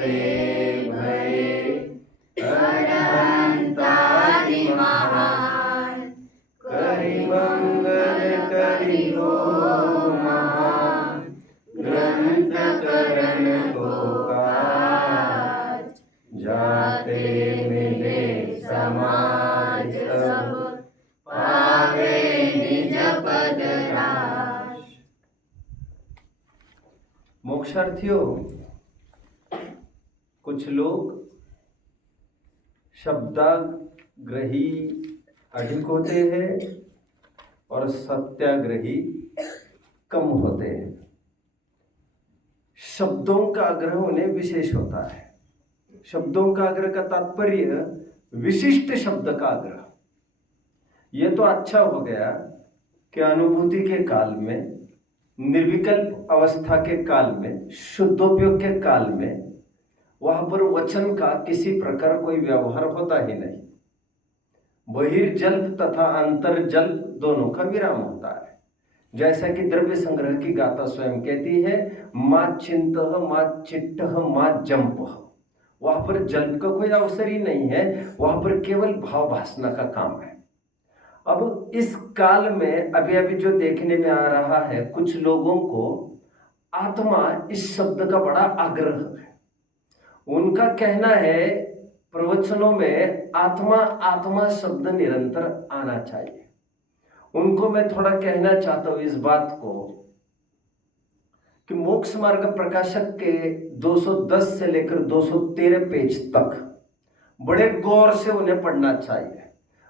जाते भये अनंतादि महान करि मंगल करि हो महान ग्रंथ करण को काज जाते मिले समाज सब पावे निज पद राज। मोक्षार्थियों, कुछ लोग शब्दाग्रही अधिक होते हैं और सत्याग्रही कम होते हैं। शब्दों का आग्रह उन्हें विशेष होता है। शब्दों का आग्रह का तात्पर्य विशिष्ट शब्द का आग्रह। यह तो अच्छा हो गया कि अनुभूति के काल में, निर्विकल्प अवस्था के काल में, शुद्धोपयोग के काल में वहां पर वचन का किसी प्रकार कोई व्यवहार होता ही नहीं। बहिर्जल्प तथा अंतर्जल्प दोनों का विराम होता है। जैसा कि द्रव्य संग्रह की गाथा स्वयं कहती है, मा चिंतः मा चिट्टः मा जंपः। वहां पर जल्प का कोई अवसर ही नहीं है, वहां पर केवल भाव भासना का काम है। अब इस काल में अभी अभी जो देखने में आ रहा है, कुछ लोगों को आत्मा इस शब्द का बड़ा आग्रह है। उनका कहना है प्रवचनों में आत्मा आत्मा शब्द निरंतर आना चाहिए। उनको मैं थोड़ा कहना चाहता हूं इस बात को कि मोक्ष मार्ग प्रकाशक के 210 से लेकर 213 पेज तक बड़े गौर से उन्हें पढ़ना चाहिए।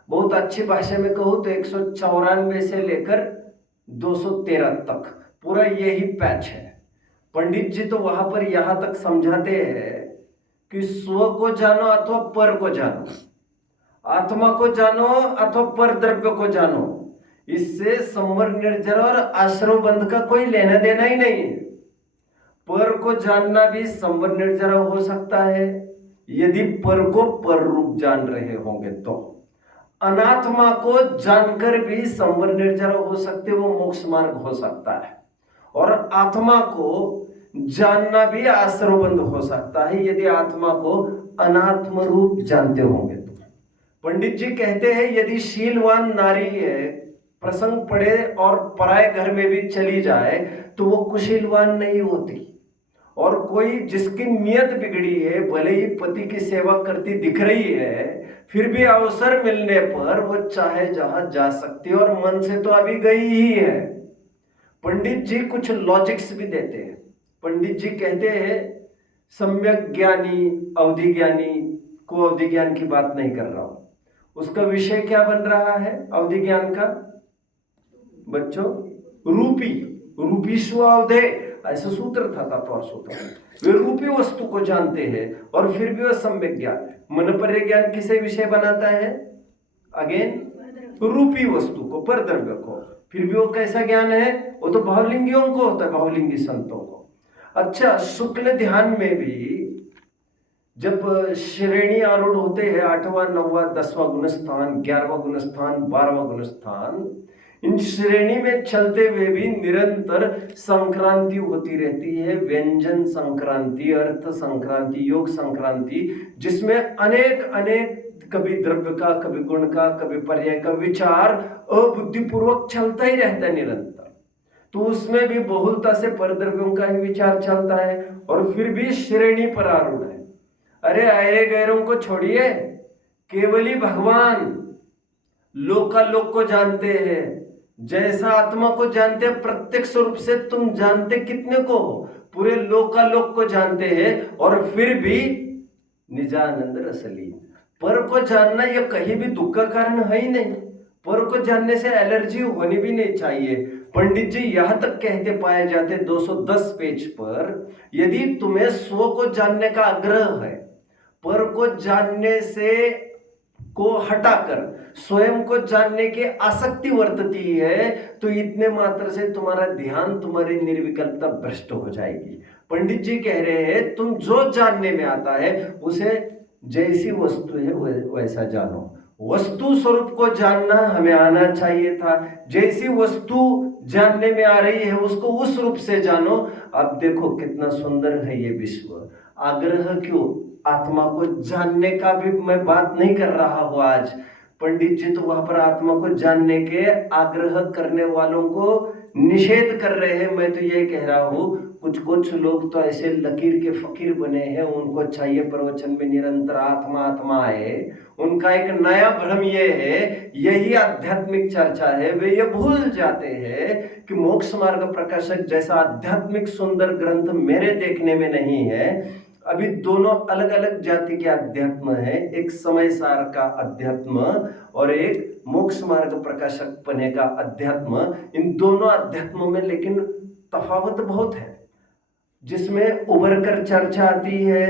बहुत अच्छी भाषा में कहूं तो 194 से लेकर 213 तक पूरा यही पैच है। पंडित जी तो वहां पर यहां तक समझाते हैं कि स्व को जानो अथवा पर को जानो, आत्मा को जानो अथवा पर द्रव्य को जानो। इससे संवर निर्जर और आश्रव बंध का कोई लेना देना ही नहीं है। पर को जानना भी संवर निर्जर हो सकता है यदि पर को पर रूप जान रहे होंगे तो। अनात्मा को जानकर भी संवर निर्जर हो सकते, वो मोक्ष मार्ग हो सकता है। और आत्मा को जानना भी आश्रवबंध हो सकता है यदि आत्मा को अनात्म रूप जानते होंगे तो। पंडित जी कहते हैं यदि शीलवान नारी है, प्रसंग पड़े और पराये घर में भी चली जाए तो वो कुशीलवान नहीं होती। और कोई जिसकी नियत बिगड़ी है, भले ही पति की सेवा करती दिख रही है, फिर भी अवसर मिलने पर वो चाहे जहां जा सकती है और मन से तो अभी गई ही है। पंडित जी कुछ लॉजिक्स भी देते हैं। पंडित जी कहते हैं सम्यक ज्ञानी अवधि ज्ञानी को, अवधि ज्ञान की बात नहीं कर रहा हूं। उसका विषय क्या बन रहा है अवधि ज्ञान का बच्चों? रूपी स्वअवधे, ऐसा सूत्र था तत्व सूत्र। वे रूपी वस्तु को जानते हैं और फिर भी वह सम्यक ज्ञान है। मन पर ज्ञान किसे विषय बनाता है? अगेन रूपी वस्तु को, पर द्रव्य को। फिर भी वो कैसा ज्ञान है? वो तो भावलिंगियों को होता है, भावलिंगी संतों को। अच्छा, शुक्ल ध्यान में भी जब श्रेणी आरूढ़ होते हैं, 8वां 9वां 10वां गुणस्थान, 11वां गुणस्थान, 12वां गुणस्थान, इन श्रेणी में चलते हुए भी निरंतर संक्रांति होती रहती है। व्यंजन संक्रांति, अर्थ संक्रांति, योग संक्रांति, जिसमें अनेक कभी द्रव्य का, कभी गुण का, कभी पर्याय का विचार अबुद्धिपूर्वक चलता ही रहता है निरंतर। तो उसमें भी बहुलता से परद्रव्यों का ही विचार चलता है और फिर भी श्रेणी पर आरूढ़ है। अरे आयरे गैरों को छोड़िए, केवल ही भगवान लोकालोक को जानते हैं। जैसा आत्मा को जानते हैं प्रत्यक्ष रूप से, तुम जानते कितने को हो? पूरे लोकालोक को जानते हैं और फिर भी निजानंद रसलीन। पर को जानना यह कहीं भी दुख का कारण है ही नहीं। पर को जानने से एलर्जी होनी भी नहीं चाहिए। पंडित जी यहां तक कहते पाए जाते 210 पेज पर, यदि तुम्हें स्व को जानने का आग्रह है, पर को जानने से को हटाकर स्वयं को जानने की आसक्ति वर्तती है, तो इतने मात्र से तुम्हारा ध्यान, तुम्हारी निर्विकल्पता भ्रष्ट हो जाएगी। पंडित जी कह रहे हैं तुम जो जानने में आता है उसे जैसी वस्तु है वैसा जानो, वस्तु स्वरूप को जानना हमें आना चाहिए था। जैसी वस्तु जानने में आ रही है उसको उस रूप से जानो। अब देखो कितना सुंदर है ये विश्व। आग्रह क्यों, आत्मा को जानने का भी मैं बात नहीं कर रहा हूं आज। पंडित जी तो वहां पर आत्मा को जानने के आग्रह करने वालों को निषेध कर रहे हैं। मैं तो ये कह रहा हूं कुछ कुछ लोग तो ऐसे लकीर के फकीर बने हैं, उनको चाहिए प्रवचन में निरंतर आत्मा आत्मा आए। उनका एक नया भ्रम ये है, यही आध्यात्मिक चर्चा है। वे ये भूल जाते हैं कि मोक्ष मार्ग प्रकाशक जैसा आध्यात्मिक सुंदर ग्रंथ मेरे देखने में नहीं है। अभी दोनों अलग अलग जाति के अध्यात्म है, एक समय सार का अध्यात्म और एक मोक्ष मार्ग प्रकाशक पने का अध्यात्म। इन दोनों अध्यात्मों में लेकिन तफावत बहुत है। जिसमें उभर कर चर्चा आती है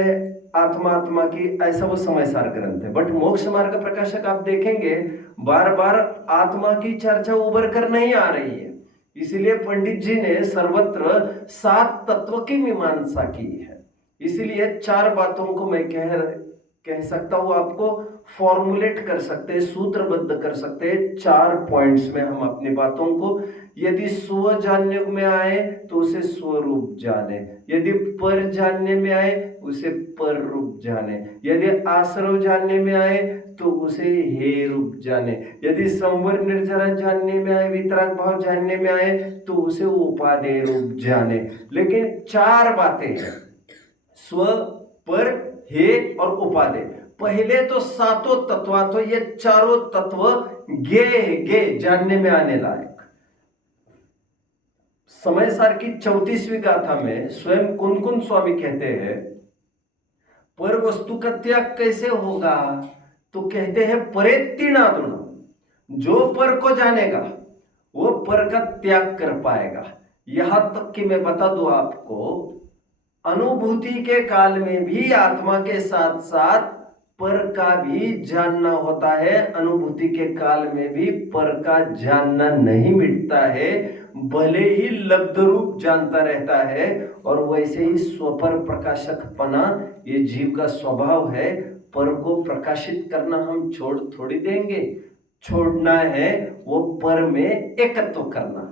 आत्मा आत्मा की, ऐसा वो समय सार ग्रंथ है। बट मोक्ष मार्ग प्रकाशक आप देखेंगे बार बार आत्मा की चर्चा उभर कर नहीं आ रही है। इसलिए पंडित जी ने सर्वत्र 7 तत्व की मीमांसा की है। इसलिए 4 बातों को मैं कह सकता हूं, आपको फॉर्मुलेट कर सकते हैं, सूत्रबद्ध कर सकते हैं 4 पॉइंट्स में हम अपनी बातों को। यदि स्व जानने में आए तो उसे स्वरूप जाने, यदि पर जानने में आए उसे पर रूप जाने, यदि आश्रव जानने में आए तो उसे हे रूप जाने, यदि संवर निर्जरा जानने में आए, वितराग भाव जानने में आए तो उसे उपादेय रूप जाने। लेकिन 4 बातें हैं, स्व, पर, हे और उपादेय। पहले तो 7 तत्व, तो ये 4 तत्व गे जानने में आने लायक। समय सार की 34वीं गाथा में स्वयं कुनकुन स्वामी कहते हैं पर वस्तु का त्याग कैसे होगा, तो कहते हैं परेत्तीणादुण, जो पर को जानेगा वो पर का त्याग कर पाएगा। यहां तक कि मैं बता दूं आपको, अनुभूति के काल में भी आत्मा के साथ साथ पर का भी जानना होता है। अनुभूति के काल में भी पर का जानना नहीं मिटता है, भले ही लब्ध रूप जानता रहता है। और वैसे ही स्वपर प्रकाशकपना ये जीव का स्वभाव है। पर को प्रकाशित करना हम छोड़ थोड़ी देंगे, छोड़ना है वो पर में एकत्व करना।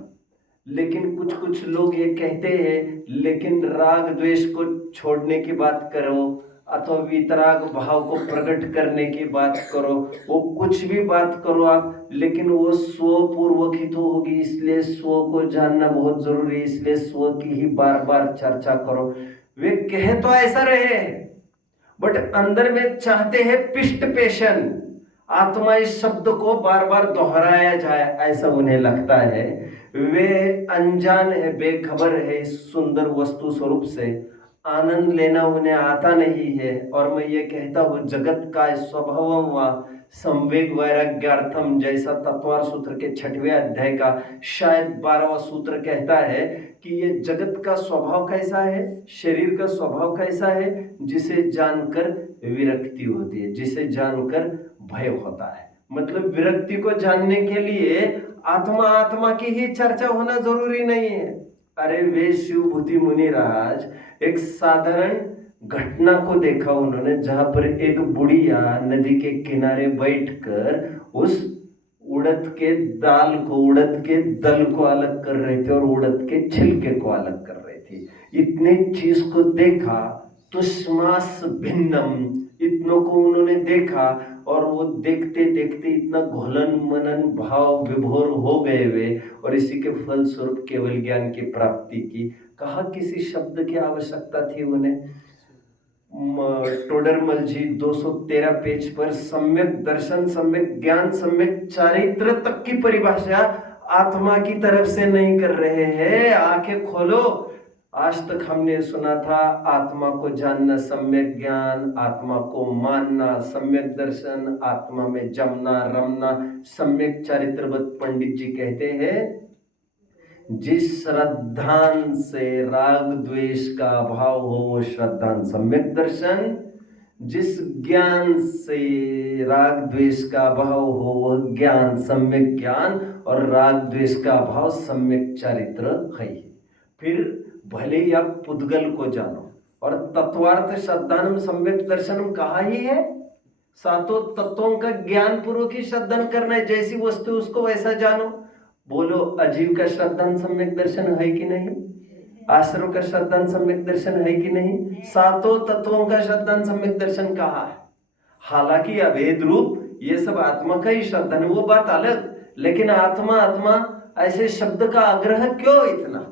लेकिन कुछ कुछ लोग ये कहते हैं लेकिन राग द्वेष को छोड़ने की बात करो अथवा वितराग भाव को प्रकट करने की बात करो, वो कुछ भी बात करो आप, लेकिन वो स्वपूर्वक ही तो होगी। इसलिए स्व को जानना बहुत जरूरी है, इसलिए स्व की ही बार बार चर्चा करो। वे कहे तो ऐसा रहे बट अंदर में चाहते हैं पिष्ट पेशन, आत्मा इस शब्द को बार बार दोहराया जाए ऐसा उन्हें लगता है। वे अनजान है, बेखबर है इस सुंदर वस्तु स्वरूप से, आनंद लेना उन्हें आता नहीं है। और मैं ये कहता हूँ जगत का स्वभावम व संवेग वैराग्यार्थम जैसा तत्वार सूत्र के 6वें अध्याय का शायद 12वां सूत्र कहता है कि ये जगत का स्वभाव कैसा है, शरीर का स्वभाव कैसा है, जिसे जानकर विरक्ति होती है, जिसे जानकर भय होता है। मतलब विरक्ति को जानने के लिए आत्मा आत्मा की ही चर्चा होना जरूरी नहीं है। अरे वे शिवभूति मुनिराज एक साधारण घटना को देखा उन्होंने, जहां पर एक बुढ़िया नदी के किनारे बैठकर उस उड़द के दाल को, उड़द के दल को अलग कर रही थी और उड़द के छिलके को अलग कर रही थी। इतने चीज को देखा, तुष्मास भिन्नम, इतनों को उन्होंने देखा और वो देखते देखते इतना घोलन मनन भाव विभोर हो गए वे, और इसी के फल स्वरूप केवल ज्ञान की प्राप्ति की। कहा किसी शब्द की आवश्यकता थी उन्हें। टोडरमल जी 213 पेज पर सम्यक दर्शन, सम्यक ज्ञान, सम्यक चारित्र तक की परिभाषा आत्मा की तरफ से नहीं कर रहे हैं। आंखें खोलो, आज तक हमने सुना था आत्मा को जानना सम्यक ज्ञान, आत्मा को मानना सम्यक दर्शन, आत्मा में जमना रमना सम्यक चारित्रवत। पंडित जी कहते हैं जिस श्रद्धान से राग द्वेष का अभाव हो वो श्रद्धान सम्यक दर्शन, जिस ज्ञान से राग द्वेष का अभाव हो वह ज्ञान सम्यक ज्ञान, और राग द्वेष का अभाव सम्यक चारित्र है। फिर भले ही आप पुद्गल को जानो, और तत्वार्थ श्रद्धानम सम्यक दर्शनम कहा ही है, सातों तत्वों का ज्ञान पूर्वक ही श्रद्धन करना है, जैसी वस्तु उसको वैसा जानो। बोलो, अजीव का श्रद्धन सम्यक दर्शन है कि नहीं? आश्रव का श्रद्धन सम्यक दर्शन है कि नहीं? सातों तत्वों का श्रद्धन सम्यक दर्शन कहाँ है? हालांकि अभेद रूप ये सब आत्मा का ही श्रद्धन, वो बात अलग, लेकिन आत्मा आत्मा ऐसे शब्द का आग्रह क्यों इतना?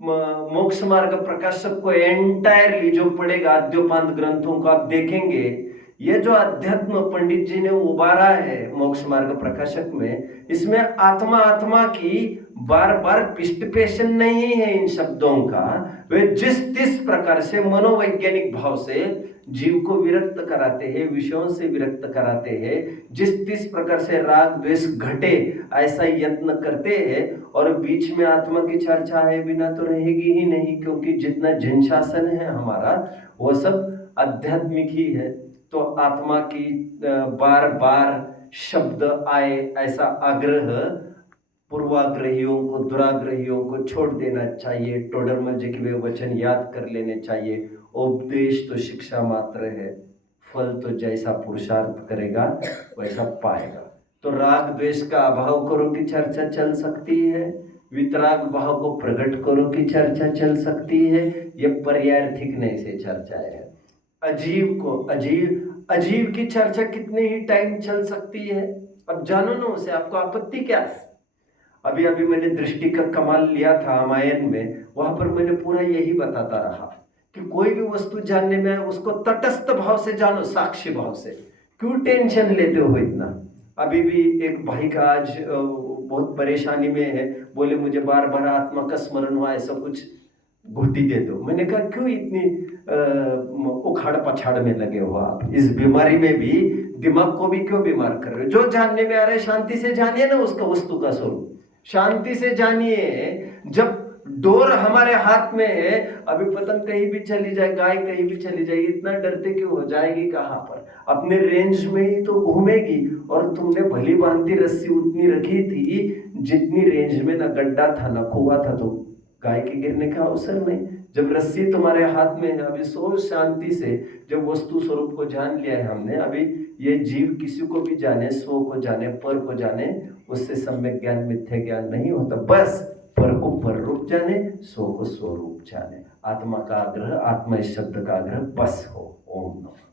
मोक्ष मार्ग प्रकाशक को एंटायरली जो पढ़ेगा आद्योपांत ग्रंथों को, आप देखेंगे ये जो अध्यात्म पंडित जी ने उबारा है मोक्ष मार्ग प्रकाशक में, इसमें आत्मा आत्मा की बार बार पिष्टपेशन नहीं है इन शब्दों का। वे जिस तिस प्रकार से मनोवैज्ञानिक भाव से जीव को विरक्त कराते हैं, विषयों से विरक्त कराते हैं, जिस तिस प्रकार से राग द्वेष घटे ऐसा यत्न करते हैं, और बीच में आत्मा की चर्चा है बिना तो रहेगी ही नहीं, क्योंकि जितना जिनशासन है हमारा वो सब आध्यात्मिक ही है। तो आत्मा की बार बार शब्द आए ऐसा आग्रह पूर्वाग्रहियों को, दुराग्रहियों को छोड़ देना चाहिए। टोडरमल जी के वे वचन याद कर लेने चाहिए, उपदेश तो शिक्षा मात्र है, फल तो जैसा पुरुषार्थ करेगा वैसा पाएगा। तो राग द्वेष का अभाव करो की चर्चा चल सकती है, वितराग भाव को प्रकट करो की चर्चा चल सकती है, ये पर्यायर्थिक नहीं से चर्चा है। अजीव को अजीव की चर्चा कितने ही टाइम चल सकती है। अब जानो ना उसे, आपको आपत्ति क्या है? अभी अभी मैंने दृष्टि का कमाल लिया था रामायण में, वहां पर मैंने पूरा यही बताता रहा कि कोई भी वस्तु जानने में उसको तटस्थ भाव से जानो, साक्षी भाव से। क्यों टेंशन लेते हो इतना? अभी भी एक भाई का आज बहुत परेशानी में है, बोले मुझे बार बार आत्मा का स्मरण हुआ, ऐसा कुछ घुट्टी दे दो। मैंने कहा क्यों इतनी उखाड़ पछाड़ में लगे हो आप? इस बीमारी में भी दिमाग को भी क्यों बीमार कर रहे हो? जो जानने में आ रहा है शांति से जानिए ना उसका वस्तु का स्वरूप, शांति से जानिए। जब डोर हमारे हाथ में है, अभी पतंग कहीं भी चली जाए, गाय कहीं भी चली जाए, इतना डरते क्यों हो? जाएगी कहाँ पर? अपने रेंज में ही तो घूमेगी। और तुमने भली भांति रस्सी उतनी रखी थी जितनी रेंज में ना गड्ढा था ना कुआं था, तो गाय के गिरने का अवसर नहीं। जब रस्सी तुम्हारे हाथ में है, अभी सो शांति से, जब वस्तु स्वरूप को जान लिया है हमने, अभी ये जीव किसी को भी जाने, स्व को जाने, पर को जाने, उससे सम्यक ज्ञान मिथ्या ज्ञान नहीं होता। बस पर को पर रूप जाने, स्व को स्वरूप जाने। आत्मा का आग्रह, आत्मा इस शब्द का आग्रह बस हो। ओम नमः।